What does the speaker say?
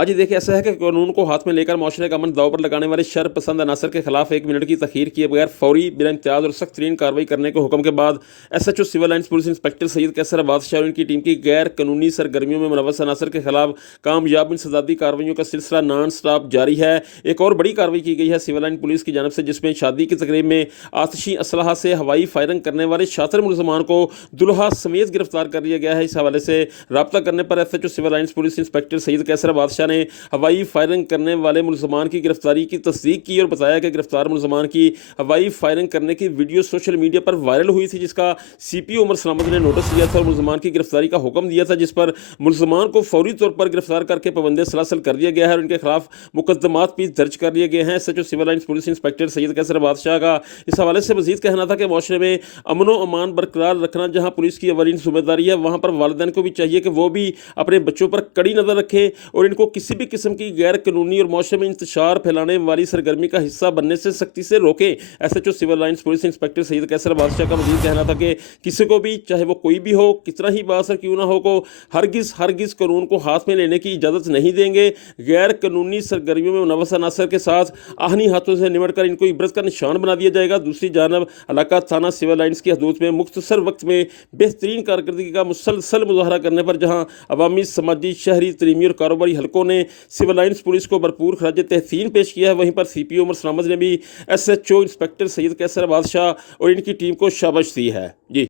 हाँ जी, देखिए ऐसा है कि कानून को हाथ में लेकर माशरे का अमन दांव पर लगाने वाले शर पसंद अनासर के खिलाफ 1 मिनट की तखीर किए बगैर फौरी बिला इम्तियाज और सख्त तरीन कार्रवाई करने के हुक्म के बाद SHO civil lines police inspector Syed Qaiser Badshah और इनकी टीम की गैर कानूनी सरगर्मियों में मुलव्वस अनासर के खिलाफ कामयाब इंसदादी कार्रवाइयों का सिलसिला नॉन स्टॉप जारी है। एक और बड़ी कार्रवाई की गई है सिविल लाइन पुलिस की जानब से, जिसमें शादी की तकरीब में आतिशी असलहा से हवाई फायरिंग करने वाले शातिर मुलजमान को दुल्हा समेत गिरफ्तार कर लिया गया है। इस हवाले से रब्ता करने पर SHO civil lines police inspector Syed Qaiser Badshah ने हवाई फायरिंग करने वाले मुलजमान की गिरफ्तारी की तस्दीक की और बताया कि गिरफ्तार मुलजमान की हवाई फायरिंग करने की वीडियो सोशल मीडिया पर वायरल हुई थी, जिसका सीपीओ उमर सलामत ने नोटिस लिया था और मुलजमान की गिरफ्तारी का हुक्म दिया था, जिस पर मुलजमान को फौरी तौर पर गिरफ्तार करके पाबंद सलासल कर दिया गया है और इनके खिलाफ मुकदमात भी दर्ज कर लिए गए हैं। SHO civil lines police inspector Syed Qaiser Badshah का इस हवाले से मजीद कहना था कि माशरे में अमन व अमान बरकरार रखना जहाँ पुलिस की अवलीन जिम्मेदारी है, वहाँ पर वालिदैन को भी चाहिए कि वो भी अपने बच्चों पर कड़ी नज़र रखें और इनको किसी भी किस्म की गैर कानूनी और माशरे में इंतशार फैलाने वाली सरगर्मी का हिस्सा बनने से सख्ती से रोकें। SHO civil lines police inspector Syed Qaiser Badshah का मजीद कहना था कि किसी को भी, चाहे वो कोई भी हो, कितना ही बासर क्यों ना हो, को हरगिज़ कानून को हाथ में लेने की इजाज़त नहीं देंगे। गैर कानूनी सरगर्मियों में मुलव्वस अनासर के साथ आहनी हाथों से निमट कर इनको इबरत का निशान बना दिया जाएगा। दूसरी जानब इलाका थाना सिविल लाइन्स की हदूद में मुख्तसर वक्त में बेहतरीन कारकर्दगी का मुसलसल मुजाहरा करने पर जहाँ अवामी, समाजी, शहरी, तरीमी और कारोबारी हलकों ने सिविल लाइन्स पुलिस को भरपूर खराज तहसीन पेश किया है, वहीं पर सीपीओ उमर सलामत ने भी एसएचओ इंस्पेक्टर सैयद कैसर बादशाह और इनकी टीम को शाबाश दी है। जी।